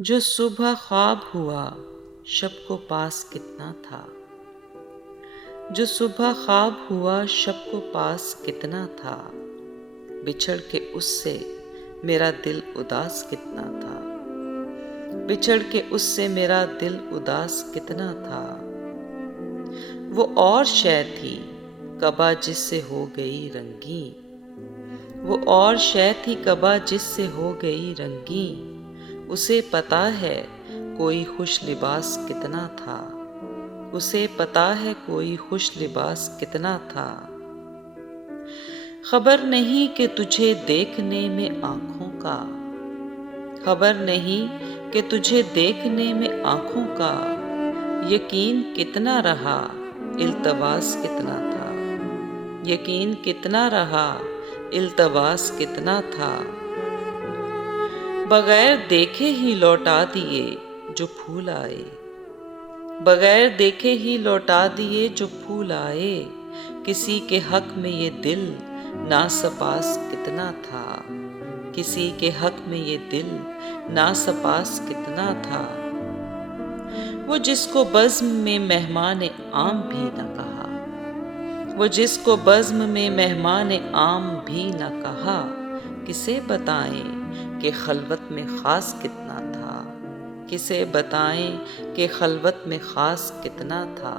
جو صبح خواب ہوا شب کو پاس کتنا تھا، جو صبح خواب ہوا شب کو پاس کتنا تھا، بچھڑ کے اس سے میرا دل اداس کتنا تھا، بچھڑ کے اس سے میرا دل اداس کتنا تھا۔ وہ اور شے تھی کبا جس سے ہو گئی رنگیں، وہ اور شے تھی کبا جس سے ہو گئی رنگیں، اسے پتا ہے کوئی خوش لباس کتنا تھا، اسے پتا ہے کوئی خوش لباس کتنا تھا۔ خبر نہیں کہ تجھے دیکھنے میں آنکھوں کا، خبر نہیں کہ تجھے دیکھنے میں آنکھوں کا، یقین کتنا رہا التواس کتنا تھا، یقین کتنا رہا التواس کتنا تھا۔ بغیر دیکھے ہی لوٹا دیے جو پھول آئے، بغیر دیکھے ہی لوٹا دیے جو پھول آئے، کسی کے حق میں یہ دل ناسپاس کتنا تھا، کسی کے حق میں یہ دل ناسپاس کتنا تھا۔ وہ جس کو بزم میں مہمان عام بھی نہ کہا، وہ جس کو بزم میں مہمان عام بھی نہ کہا، کسے بتائیں کہ خلوت میں خاص کتنا تھا، کسے بتائیں کہ خلوت میں خاص کتنا تھا۔